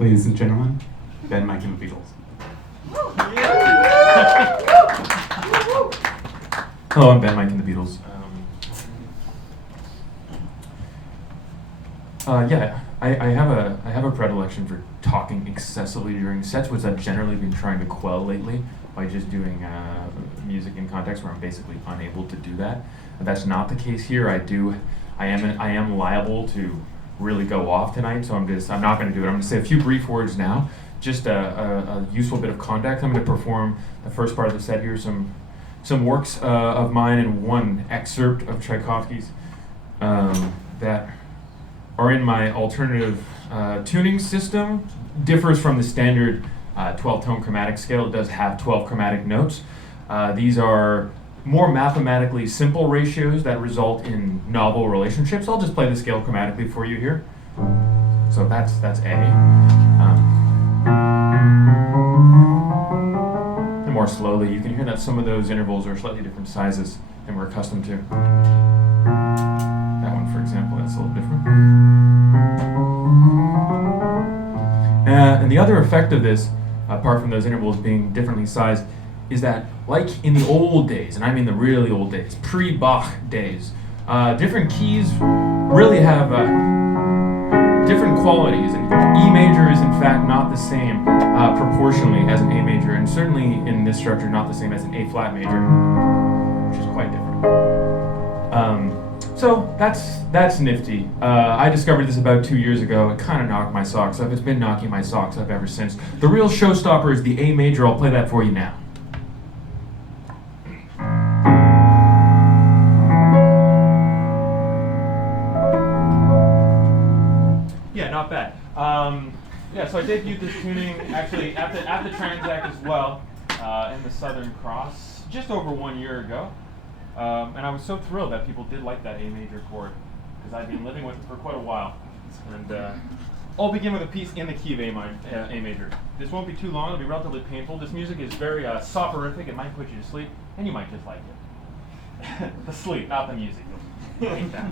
Ladies and gentlemen, Ben, Mike, and the Beatles. Hello, I'm Ben, Mike, and the Beatles. I have a predilection for talking excessively during sets, which I've generally been trying to quell lately by just doing music in context where I'm basically unable to do that. But that's not the case here. I am liable to really go off tonight, so I'm not going to do it. I'm going to say a few brief words now, just a useful bit of context. I'm going to perform the first part of the set here, some works of mine and one excerpt of Tchaikovsky's that are in my alternative tuning system. Differs from the standard 12-tone chromatic scale. It does have 12 chromatic notes. These are more mathematically simple ratios that result in novel relationships. I'll just play the scale chromatically for you here. So that's A. And more slowly, you can hear that some of those intervals are slightly different sizes than we're accustomed to. That one, for example, that's a little different. And the other effect of this, apart from those intervals being differently sized, is that, like in the old days, and I mean the really old days, pre-Bach days, different keys really have different qualities, and E major is in fact not the same proportionally as an A major, and certainly in this structure not the same as an A flat major, which is quite different. So that's nifty. I discovered this about 2 years ago. It kind of knocked my socks up. It's been knocking my socks up ever since. The real showstopper is the A major. I'll play that for you now. Yeah, not bad. So I debuted this tuning actually at the Tranzac as well in the Southern Cross just over 1 year ago. And I was so thrilled that people did like that A major chord, because I've been living with it for quite a while. And I'll begin with a piece in the key of A major. This won't be too long, it'll be relatively painful. This music is very soporific, it might put you to sleep, and you might just like it. The sleep, not the music. You'll hate that.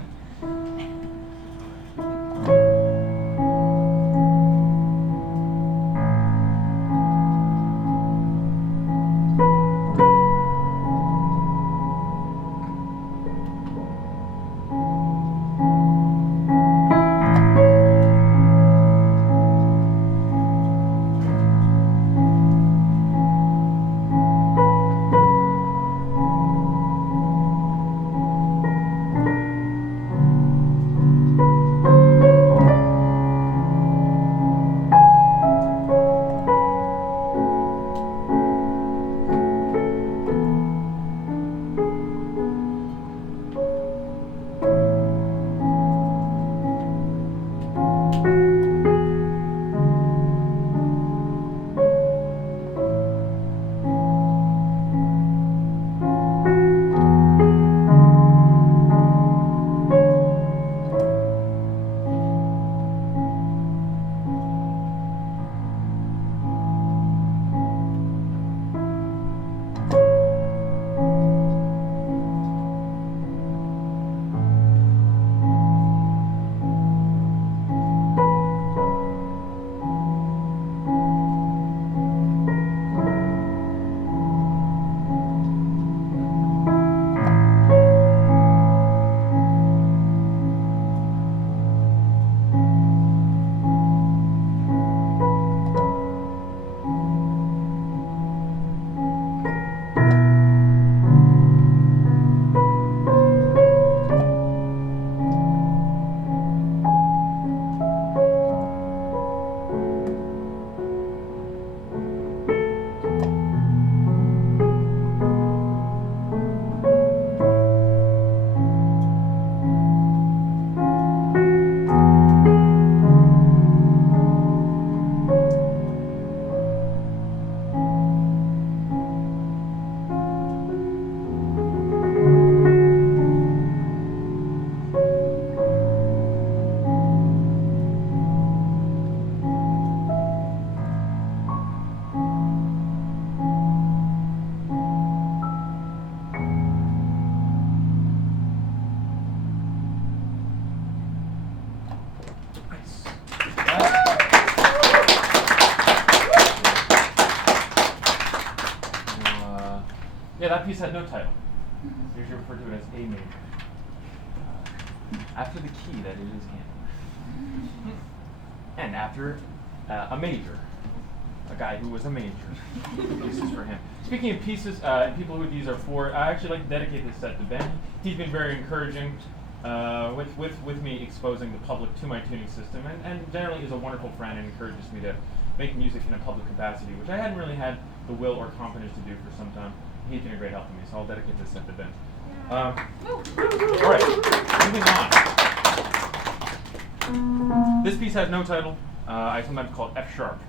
that piece had no title. Usually referred to it as A major. After the key that it is in. And after a major. A guy who was a major. Pieces for him. Speaking of pieces and people who these are for, I actually like to dedicate this set to Ben. He's been very encouraging with me exposing the public to my tuning system, and generally is a wonderful friend and encourages me to make music in a public capacity, which I hadn't really had the will or confidence to do for some time. He's been a great help to me, so I'll dedicate this set to Ben. All right, moving on. This piece has no title. I sometimes call it F sharp.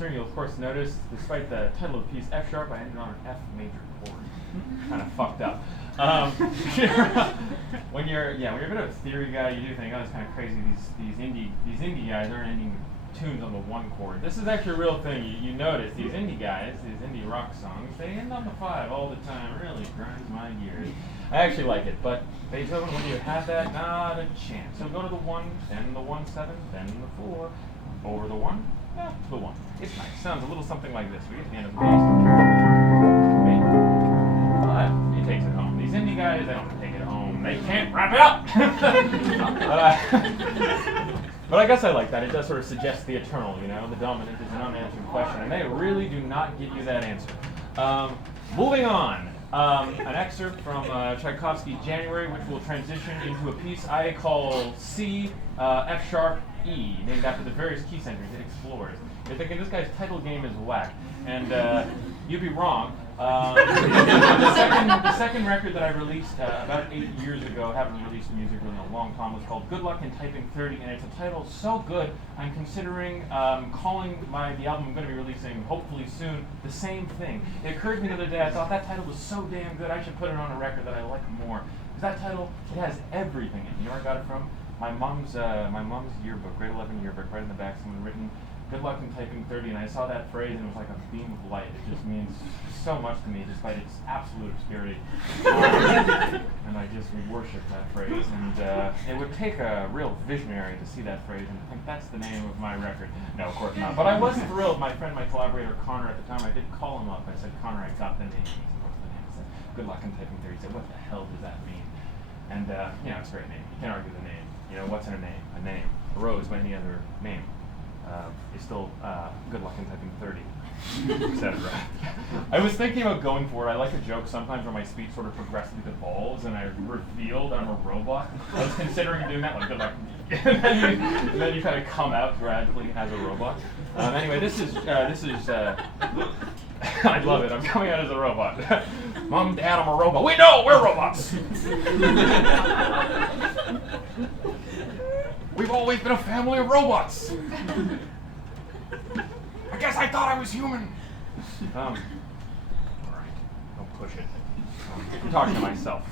You'll of course notice, despite the title of the piece, F sharp, I ended on an F major chord. Kind of fucked up. When you're a bit of a theory guy, you do think, oh, it's kind of crazy. These indie guys aren't ending tunes on the one chord. This is actually a real thing. You notice these indie guys, these indie rock songs, they end on the 5 all the time. It really grinds my gears. I actually like it, but Beethoven, when you have that, not a chance. So go to the 1, then the 1/7, then the 4, over the 1. Yeah, the 1. It's nice. Sounds a little something like this. We get to the end of the piece. But he takes it home. These indie guys, they don't take it home. They can't wrap it up. But I guess I like that. It does sort of suggest the eternal, you know, the dominant is an unanswered question, and they really do not give you that answer. Moving on. An excerpt from Tchaikovsky's January, which will transition into a piece I call C, F sharp, E, named after the various key centers it explores. You're thinking this guy's title game is whack, and you'd be wrong. The second record that I released about 8 years ago, haven't released music in a long time, was called Good Luck in Typing 30, and it's a title so good, I'm considering calling the album I'm going to be releasing, hopefully soon, the same thing. It occurred to me the other day, I thought that title was so damn good, I should put it on a record that I like more. Because that title, it has everything in it. You know where I got it from? My mom's yearbook, grade 11 yearbook, right in the back, someone written, good luck in typing 30, and I saw that phrase and it was like a beam of light. It just means so much to me despite its absolute obscurity. And I just worship that phrase. And it would take a real visionary to see that phrase and think that's the name of my record. No, of course not. But I was thrilled. My friend, my collaborator Connor at the time, I did call him up. I said, Connor, I got the name. He said, what's the name? I said, good luck in typing 30. He said, what the hell does that mean? And it's a great name. You can't argue the name. What's in a name? A name. A rose by any other name is still good luck in typing 30, etc. I was thinking about going for it. I like a joke sometimes where my speech sort of progressively devolves and I reveal that I'm a robot. I was considering doing that, like good luck. and then you kind of come out gradually as a robot. Anyway, this is I love it. I'm coming out as a robot. Mom, Dad, I'm a robot. Wait, no, we're robots. We've always been a family of robots. I guess I thought I was human. All right, don't push it. I'm talking to myself.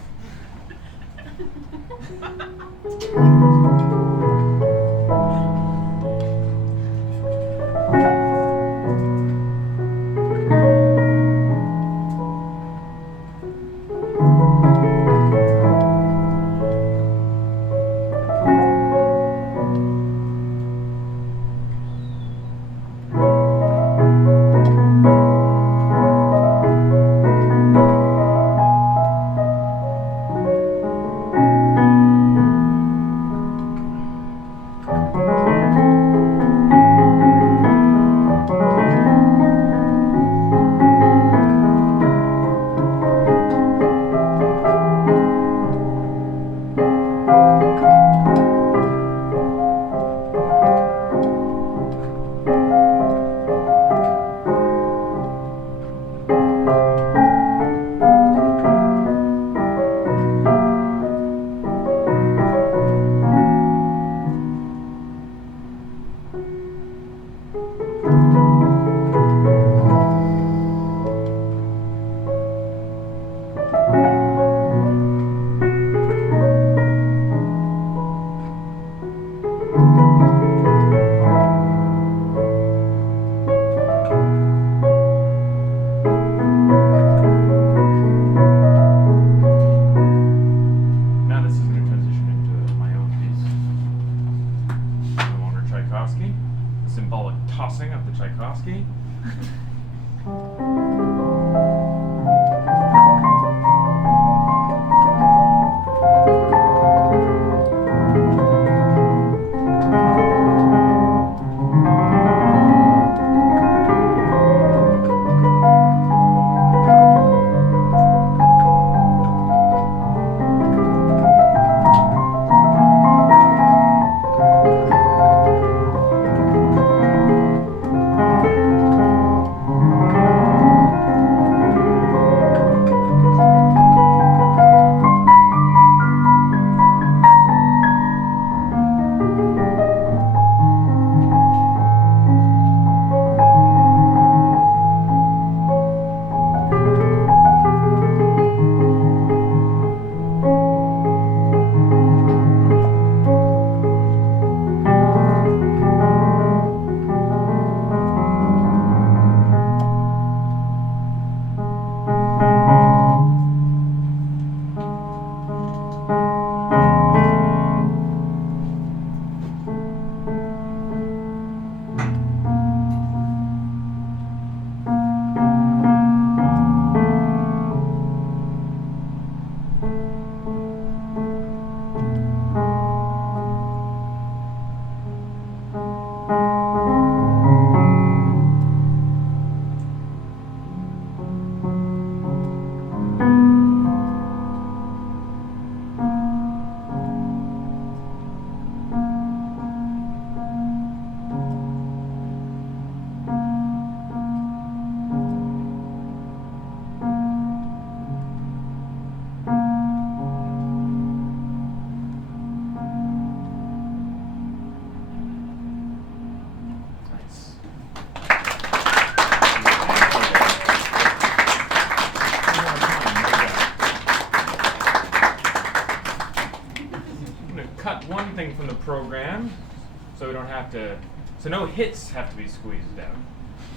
so we don't have to, so no hits have to be squeezed out.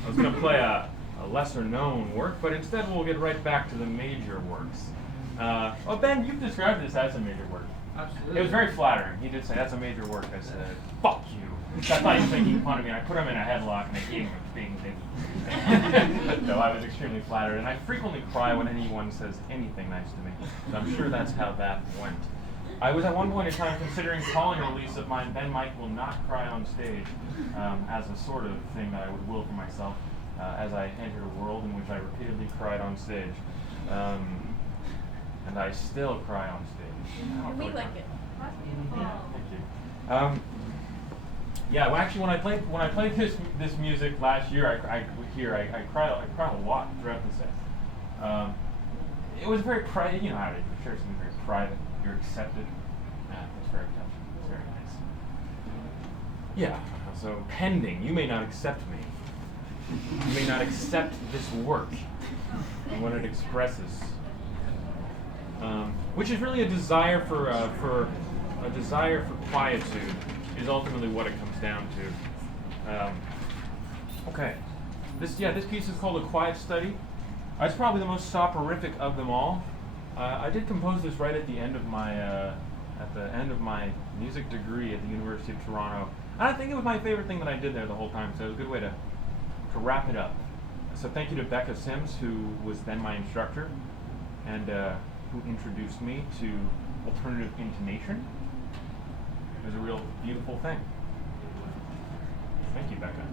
I was going to play a lesser known work, but instead we'll get right back to the major works. Oh, Ben, you've described this as a major work. Absolutely. It was very flattering. He did say, that's a major work. I said, fuck you. I thought he was making fun of me, and I put him in a headlock, and I gave him a big thing. So I was extremely flattered, and I frequently cry when anyone says anything nice to me. So I'm sure that's how that went. I was at one point in time considering calling a release of mine, Ben Mike Will Not Cry on Stage, as a sort of thing that I would will for myself, as I entered a world in which I repeatedly cried on stage. And I still cry on stage. We like it. That's beautiful. Thank you. Yeah, well, actually, when I played this music last year, I cried a lot throughout the set. It was very private. You know how it is. You share something very private. You're accepted. It's very touching. It's very nice. Yeah. So pending, you may not accept me. You may not accept this work and what it expresses, which is really a desire for quietude. Is ultimately what it comes down to. Okay, this piece is called A Quiet Study. It's probably the most soporific of them all. I did compose this right at the end of my music degree at the University of Toronto. And I think it was my favorite thing that I did there the whole time. So it was a good way to wrap it up. So thank you to Becca Sims, who was then my instructor, and who introduced me to alternative intonation. It was a real beautiful thing. Thank you, Becca.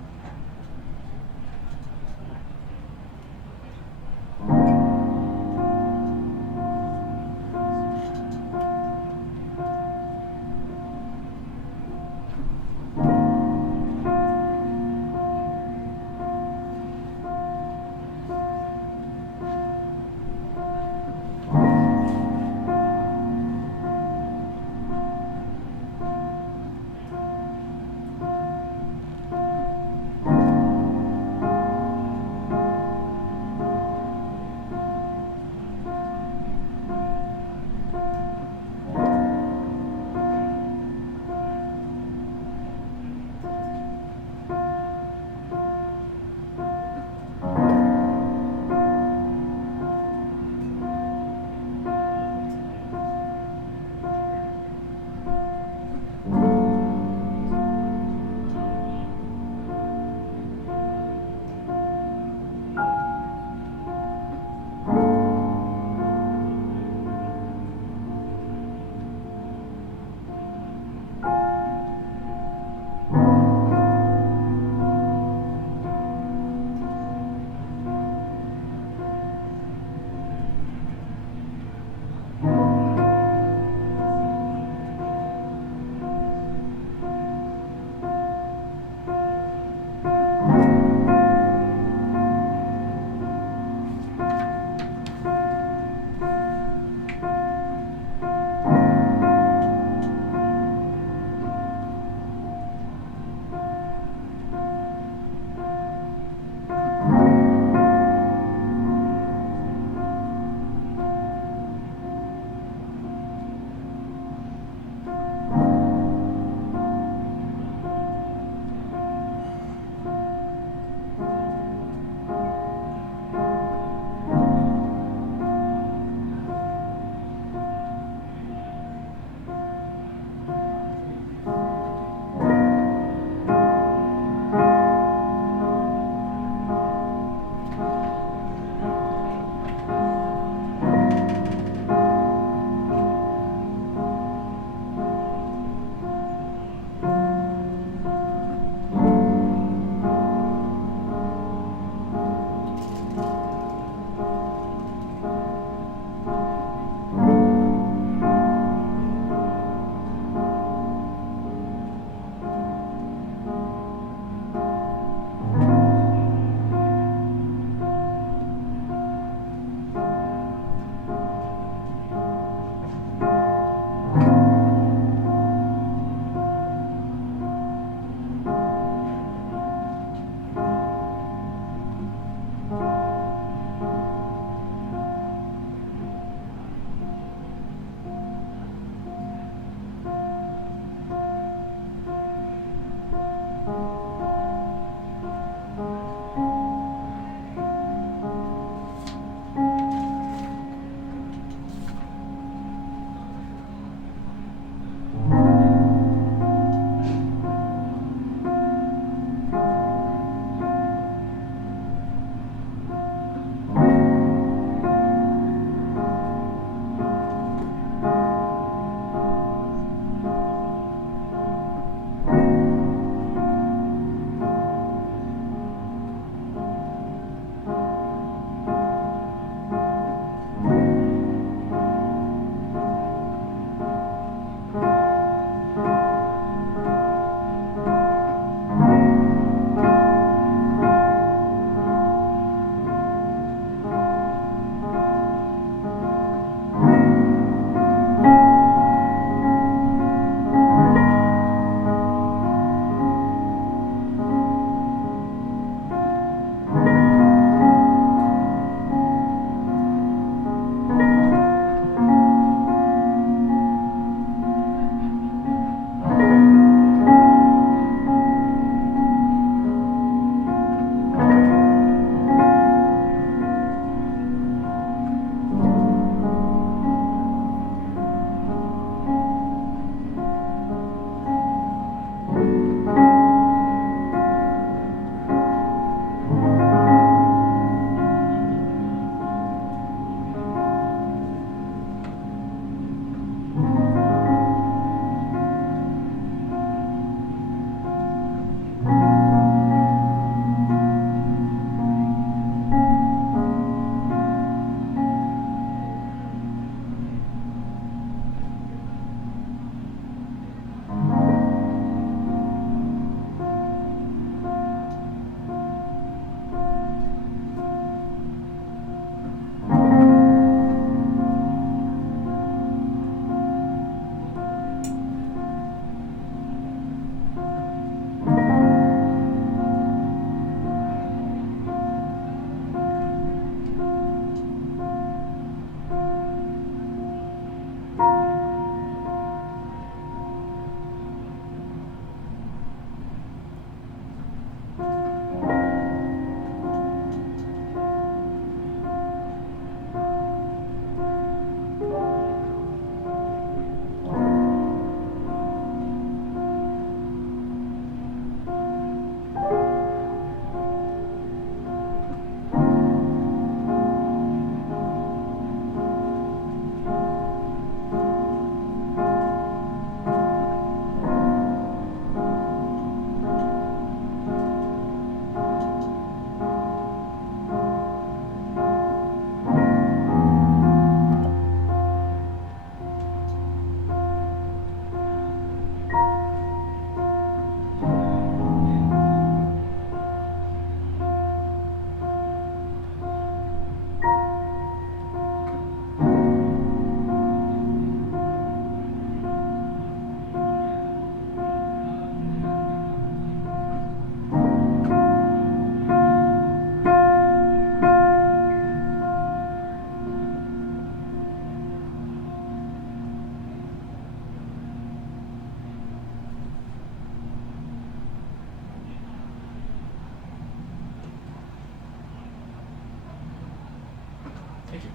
Thank you.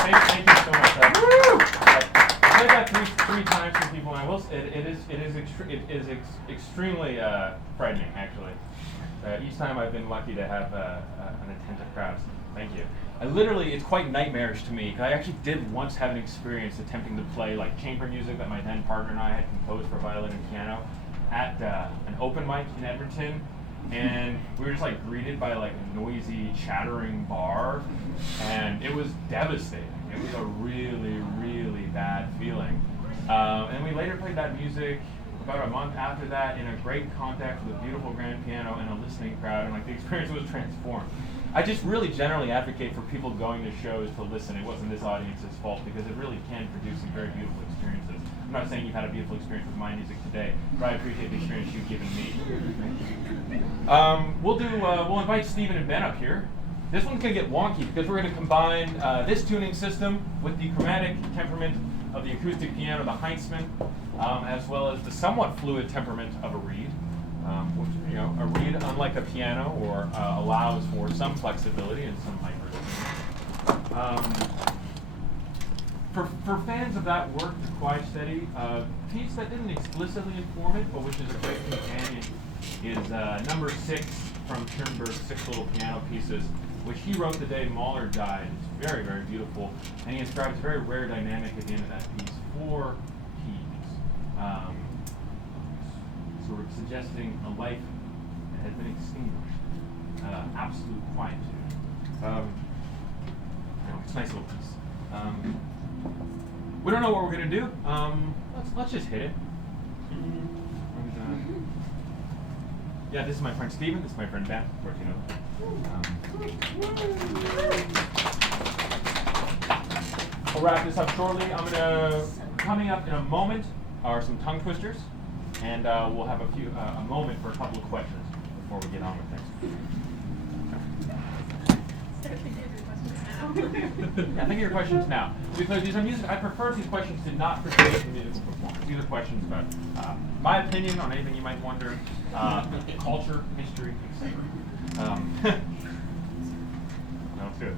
Thank you so much. I've played that three times for people, and I will. It is extremely frightening, actually. Each time I've been lucky to have an attentive crowd. Thank you. It's quite nightmarish to me. I actually did once have an experience attempting to play like chamber music that my then partner and I had composed for violin and piano at an open mic in Edmonton, and we were just like greeted by like a noisy, chattering bar, and it was devastating. It was a really, really bad feeling. And we later played that music about a month after that in a great context with a beautiful grand piano and a listening crowd, and like the experience was transformed. I just really generally advocate for people going to shows to listen. It wasn't this audience's fault, because it really can produce some very beautiful experiences. I'm not saying you've had a beautiful experience with my music today, but I appreciate the experience you've given me. We'll invite Stephen and Ben up here. This one's going to get wonky because we're going to combine this tuning system with the chromatic temperament of the acoustic piano, the Heinzmann, as well as the somewhat fluid temperament of a reed, which, you know, a reed, unlike a piano, allows for some flexibility and some micro. For fans of that work, the Quiet Steady, a piece that didn't explicitly inform it, but which is a great companion, is number 6 from Schoenberg's 6 Little Piano Pieces, which he wrote the day Mahler died. It's very, very beautiful, and he inscribes a very rare dynamic at the end of that piece, 4 keys, sort of suggesting a life that has been extinguished, absolute quietude. It's a nice little piece. We don't know what we're going to do. Let's just hit it. Yeah, this is my friend Steven. This is my friend Ben. Of course, you know. We'll wrap this up shortly. Coming up in a moment are some tongue twisters, and we'll have a moment for a couple of questions before we get on with things. Yeah, think of your questions now. Because these are music, I prefer these questions to not pertain to musical performance. These are questions about my opinion on anything you might wonder, culture, history, etc. Let's do it.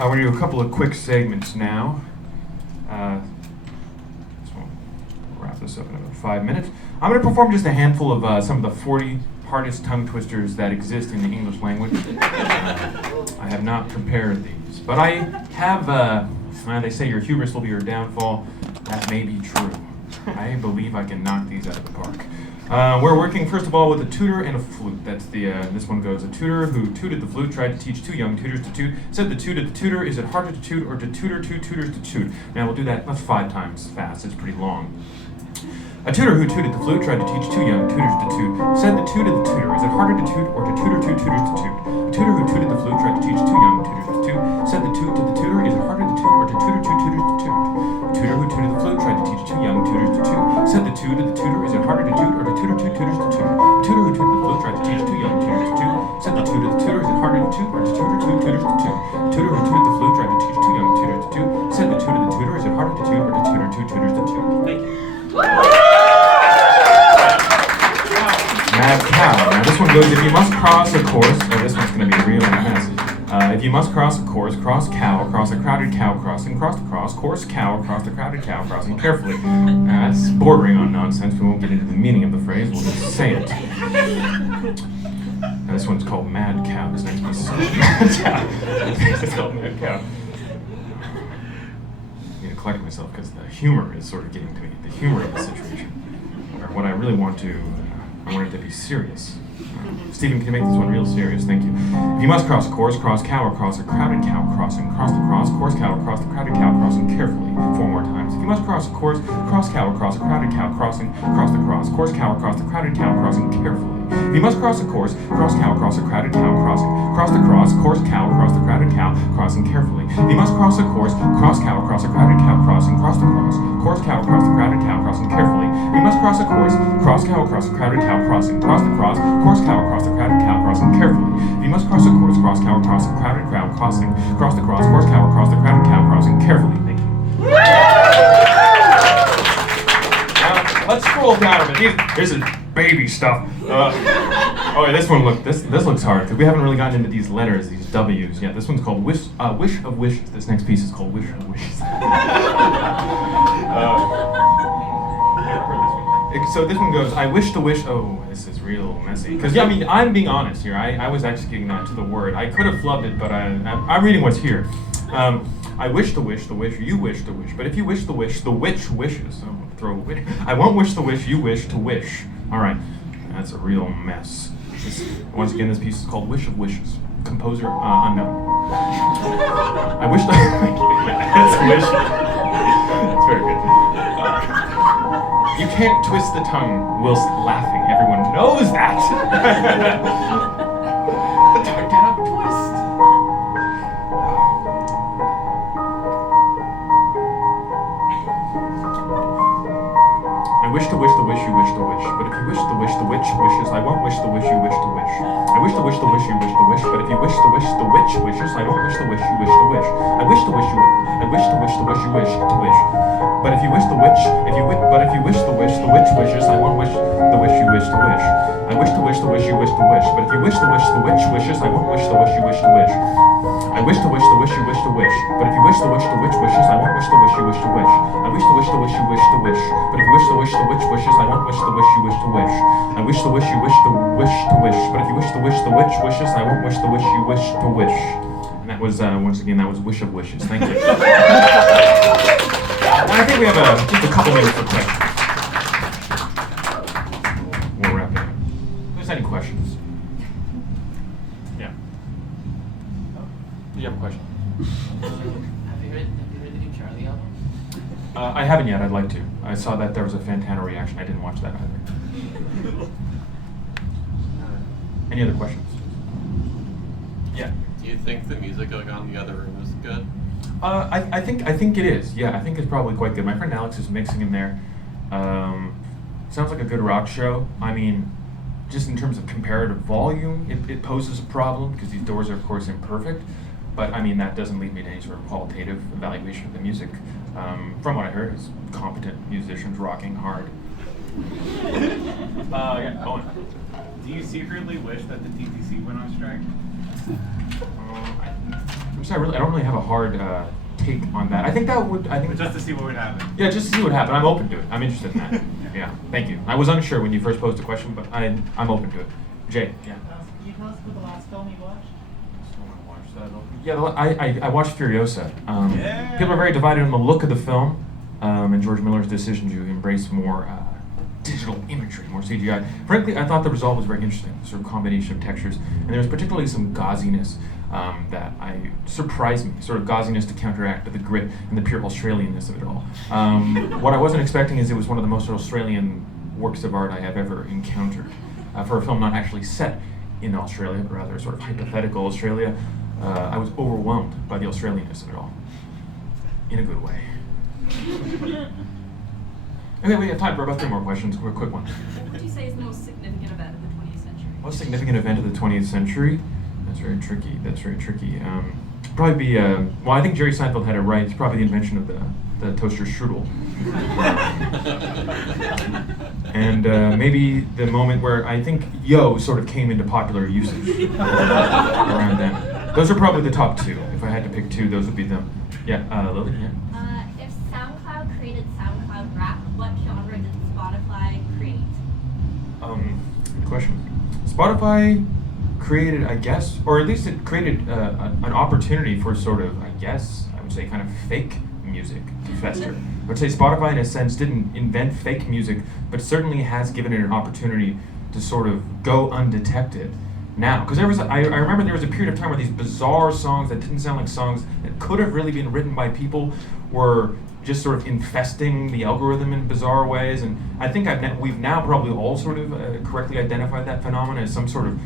We're going to do a couple of quick segments now. So we'll wrap this up in about 5 minutes. I'm going to perform just a handful of some of the 40 hardest tongue twisters that exist in the English language. I have not prepared these, but I have, they say your hubris will be your downfall. That may be true. I believe I can knock these out of the park. We're working first of all with a tutor and a flute. That's this one goes. A tutor who tooted the flute tried to teach two young tutors to toot. Said the tooted the tutor, is it harder to toot or to tutor two tutors to toot? Now we'll do that, that's 5 times fast, it's pretty long. A tutor who tooted the flute tried to teach two young tutors to toot. Said the tutor the tutor, is it harder to toot or to tutor two tutors to toot? A tutor who tooted the flute tried to teach two young tutors to toot. Said the toot to the tutor, is it harder to toot or to tutor two tutors to toot? A tutor who tooted the flute tried to teach two young tutors to toot. Said the toot to the tutor, is it harder to toot or to tutor two tutors to toot? A tutor who tooted the flute tried to teach two young tutors to toot. Said the toot to the tutor, is it harder to toot or to tutor two tutors to toot? A tutor who tooted the flute tried to teach two young tutors to toot. Said the toot to the tutor, is it harder to toot or to tutor two tutors to toot? Thank you. Mad cow. Now this one goes, if you must cross a course, this one's going to be really messy. If you must cross a course, cross cow, across a crowded cow crossing, cross the cross, course cow, across the crowded cow crossing carefully. That's bordering on nonsense. We won't get into the meaning of the phrase, we'll just say it. Now, this one's called Mad Cow. This next piece is called Mad Cow. It's called Mad Cow. I need to collect myself because the humor is sort of getting to me. The humor of the situation. Or what I really want to, I want it to be serious. Stephen, can you make this one real serious? Thank you. If you must cross a course, cross cow across a crowded cow crossing, cross the cross, course cow across the crowded cow crossing carefully. 4 more times. If you must cross a course, cross cow across a crowded cow crossing, cross the cross, course cow across the crowded cow crossing carefully. If you must cross a course, cross cow across a crowded cow crossing, cross the cross, course cow across the crowded cow crossing carefully. If you must cross a course, cross cow across a crowded cow crossing, cross the cross, course cow across the crowded cow crossing carefully. If you must cross a course, cross cow across a crowded cow crossing, cross the cross, course cow across the crowded cow crossing carefully. If you must cross a course, cross cow across a crowded cow crossing, cross the cross, course cow across the crowded cow crossing carefully. Thank you. Now, let's scroll down a bit. This is baby stuff. Oh yeah, this one this looks hard because we haven't really gotten into these letters, these W's yet. This one's called Wish of Wishes. This next piece is called Wish of Wishes. So this one goes, I wish to wish, oh, this is real messy. Because, yeah, I mean, I'm being honest here. I was executing that to the word. I could have flubbed it, but I'm reading what's here. I wish to wish the wish you wish to wish. But if you wish the wish, the witch wishes. Oh, throw a wish. I won't wish the wish you wish to wish. All right, that's a real mess. Once again, this piece is called Wish of Wishes. Composer, unknown. I wish the... That's a wish. That's very good. You can't twist the tongue whilst laughing. Everyone knows that. The tongue cannot twist. I wish to wish the wish you wish to wish, but if you wish the witch wishes, I won't wish the wish you wish to wish. I wish the wish you wish to wish, but if you wish the witch wishes, I won't wish the wish you wish to wish. I wish to wish the wish you wish to wish. But if you wish the witch, but if you wish the witch wishes, I won't wish the wish you wish to wish. I wish to wish the wish you wish to wish, but if you wish the witch wishes, I won't wish the wish you wish to wish. I wish to wish the wish you wish to wish, but if you wish the witch wishes, I won't wish the wish you wish to wish. I wish to wish the wish you wish to wish, but if you wish the witch wishes, I won't wish the wish you wish to wish. I wish the wish you wish to wish, but if you wish the witch wishes, I won't wish the wish you wish to wish. And that was once again, that was Wish of Wishes. Thank you. I think we have just a couple minutes for questions. We'll wrap it up. If there's any questions? Yeah. Do you have a question? Have you heard the new Charlie album? I haven't yet. I'd like to. I saw that there was a Fantano reaction. I didn't watch that either. Any other questions? Yeah. Do you think the music going on in the other room is good? I think it is. Yeah, I think it's probably quite good. My friend Alex is mixing in there. Sounds like a good rock show. I mean, just in terms of comparative volume, it poses a problem because these doors are, of course, imperfect. But I mean, that doesn't lead me to any sort of qualitative evaluation of the music. From what I heard, it's competent musicians rocking hard. Yeah, Owen. Do you secretly wish that the TTC went on strike? I'm sorry, I don't really have a hard take on that. I think Just to see what would happen. Yeah, just to see what happened. I'm open to it. I'm interested in that. Yeah, thank you. I was unsure when you first posed the question, but I'm open to it. Jay. Yeah. Can you tell us about the last film you watched? Yeah, I watched Furiosa. Yeah. People are very divided on the look of the film, and George Miller's decision to embrace more digital imagery, more CGI. Frankly, I thought the result was very interesting, sort of combination of textures, and there was particularly some gauziness that surprised me, sort of gauziness to counteract the grit and the pure Australianness of it all. What I wasn't expecting is it was one of the most Australian works of art I have ever encountered. For a film not actually set in Australia, but rather sort of hypothetical Australia, I was overwhelmed by the Australianness of it all, in a good way. Okay, we have time for about 3 more questions. Quick one. What would you say is the most significant event of the 20th century? Most significant event of the 20th century? That's very tricky. Probably be, well, I think Jerry Seinfeld had it right. It's probably the invention of the toaster strudel. And maybe the moment where I think yo sort of came into popular usage around then. Those are probably the top 2. If I had to pick 2, those would be them. Yeah, Lily? Yeah. If SoundCloud created SoundCloud rap, what genre did Spotify create? Good question. Spotify created, I guess, or at least it created an opportunity for sort of, I would say kind of fake music to fester. I would say Spotify in a sense didn't invent fake music, but certainly has given it an opportunity to sort of go undetected now. Because I remember there was a period of time where these bizarre songs that didn't sound like songs that could have really been written by people were just sort of infesting the algorithm in bizarre ways. And I think we've now probably all sort of correctly identified that phenomenon as some sort of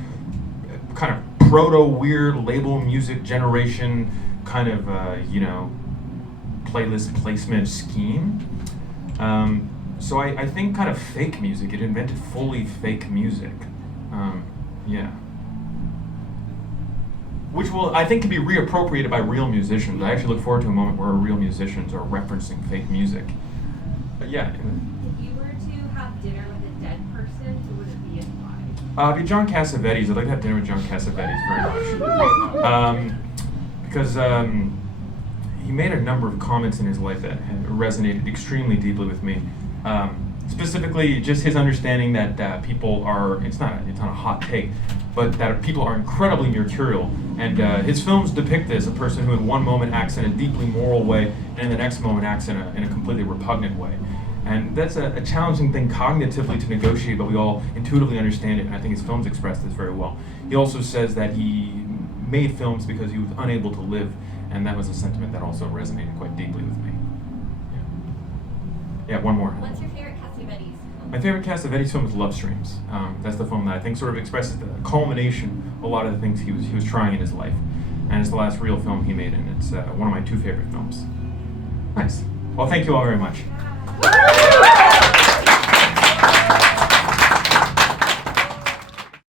kind of proto-weird label music generation kind of, playlist placement scheme. So I think kind of fake music, it invented fully fake music. Yeah. Which I think can be reappropriated by real musicians. I actually look forward to a moment where real musicians are referencing fake music. But yeah. If you were to have dinner with a dead person, who would it be and why? It'd be John Cassavetes. I'd like to have dinner with John Cassavetes very much. Because he made a number of comments in his life that had resonated extremely deeply with me. Specifically, just his understanding that people are, it's not a hot take, but that people are incredibly mercurial. And his films depict this, a person who in one moment acts in a deeply moral way, and in the next moment acts in a completely repugnant way. And that's a challenging thing cognitively to negotiate, but we all intuitively understand it, and I think his films express this very well. He also says that he made films because he was unable to live, and that was a sentiment that also resonated quite deeply with me. Yeah, one more. What's your favorite Cassavetes film? My favorite Cassavetes film is Love Streams. That's the film that I think sort of expresses the culmination of a lot of the things he was trying in his life. And it's the last real film he made, and it's one of my 2 favorite films. Nice. Well, thank you all very much. Yeah.